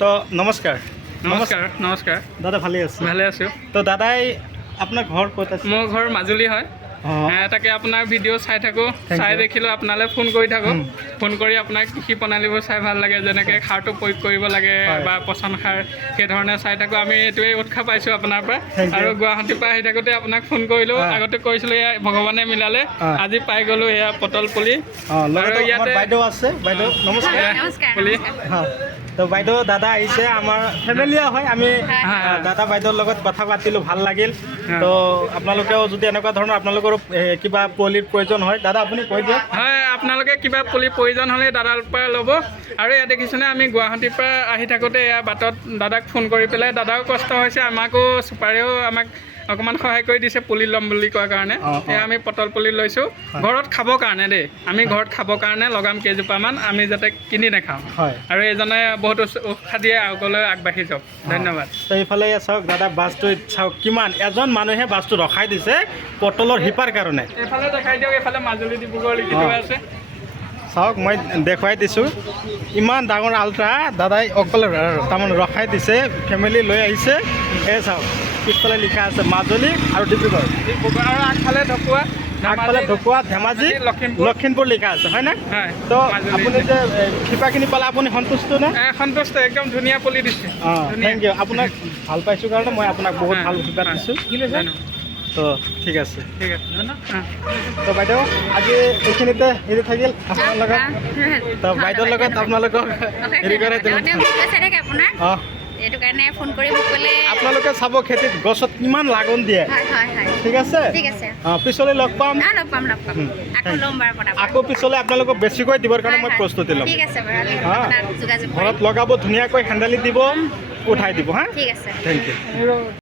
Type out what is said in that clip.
তো নমস্কাৰ নমস্কাৰ নমস্কাৰ দাদা ভালে আছে ভালে আছোঁ। তো দাদাই আপোনাৰ ঘৰ ক'ত আছে মোৰ ঘৰ মাজুলী হয়। তাকে আপোনাৰ ভিডিঅ' চাই থাকোঁ, চাই দেখিলোঁ আপোনালৈ ফোন কৰি থাকোঁ। ফোন কৰি আপোনাৰ কৃষি প্ৰণালীবোৰ চাই ভাল লাগে, যেনেকৈ সাৰটো প্ৰয়োগ কৰিব লাগে বা পচন সাৰ সেইধৰণে চাই থাকোঁ। আমি এইটোৱেই উৎসাহ পাইছোঁ আপোনাৰ পৰা। আৰু গুৱাহাটীৰ পৰা আহি থাকোঁতে আপোনাক ফোন কৰিলোঁ, আগতে কৰিছিলোঁ, এয়া ভগৱানে মিলালে আজি পাই গ'লোঁ এয়া পটল পুলি। আৰু ইয়াতে বাইদেউ আছে, বাইদেউ নমস্কাৰ পুলি তো বাইদেউ দাদা আহিছে, আমাৰ ফেমিলিয়ে হয়। আমি দাদা বাইদেউৰ লগত কথা পাতিলোঁ, ভাল লাগিল। তো আপোনালোকেও যদি এনেকুৱা ধৰণৰ আপোনালোকৰ কিবা পুলিৰ প্ৰয়োজন হয়, দাদা আপুনি কৈ দিয়ক। হয়, আপোনালোকে কিবা পুলি প্ৰয়োজন হ'লে দাদাৰ পৰা ল'ব। আৰু এয়া দেখিছেনে, আমি গুৱাহাটীৰ পৰা আহি থাকোঁতে এয়া বাটত দাদাক ফোন কৰি পেলাই, দাদাও কষ্ট হৈছে, আমাকো চুপাৰেও আমাক অকণমান সহায় কৰি দিছে পুলি ল'ম বুলি কোৱাৰ কাৰণে। এয়া আমি পটল পুলি লৈছোঁ ঘৰত খাবৰ কাৰণে দেই। আমি ঘৰত খাবৰ কাৰণে লগাম কেইজোপামান, আমি যাতে কিনি নাখাওঁ। আৰু এইজনে বহুত উৎসাহ দিয়ে, আগলৈ আগবাঢ়ি যাওক। ধন্যবাদ। তো এইফালে চাওক দাদা, বাছটো চাওক কিমান, এজন মানুহে বাছটো ৰখাই দিছে পটলৰ শিপাৰ কাৰণে। এইফালে দেখাই দিয়ক, এইফালে মাজুলী ডিব্ৰুগড় লিখি থোৱা আছে। চাওক মই দেখুৱাই দিছোঁ, ইমান ডাঙৰ আল্ট্ৰা দাদাই অকলে তাৰমানে ৰখাই দিছে, ফেমিলি লৈ আহিছে। এই চাওক পিছফালে লিখা আছে মাজুলী আৰু ডিব্ৰুগড়। আৰু আগফালে ঢকুৱা, আগফালে ঢকুৱা, ধেমাজি, লখিমপুৰ লিখা আছে, হয় না? তো আপুনি যে শিপাখিনি পালে আপুনি সন্তুষ্ট নে? সন্তুষ্ট, একদম ধুনীয়া পুলি দিছে। থেংক ইউ, আপোনাক ভাল পাইছোঁ কাৰণে মই আপোনাক বহুত ভাল শিপা দিছোঁ। তো ঠিক আছে, ঠিক আছে। তো বাইদেউ আজি এইখিনিতে হেৰি থাকিল আপোনাৰ লগত। তো বাইদেউৰ লগত আপোনালোকক হেৰি কৰে অঁ এইটো কাৰণে ফোন কৰি মোক ক'লে। আপোনালোকে চাব খেতিত গছত কিমান লাগন দিয়ে। ঠিক আছে, অঁ পিছলৈ লগ পাম। আকৌ পিছলৈ আপোনালোকক বেছিকৈ দিবৰ কাৰণে মই প্ৰস্তুতি ল'ম। ঘৰত লগাব, ধুনীয়াকৈ হেণ্ডালি দিব, উঠাই দিব। হা, ঠিক আছে। Thank U.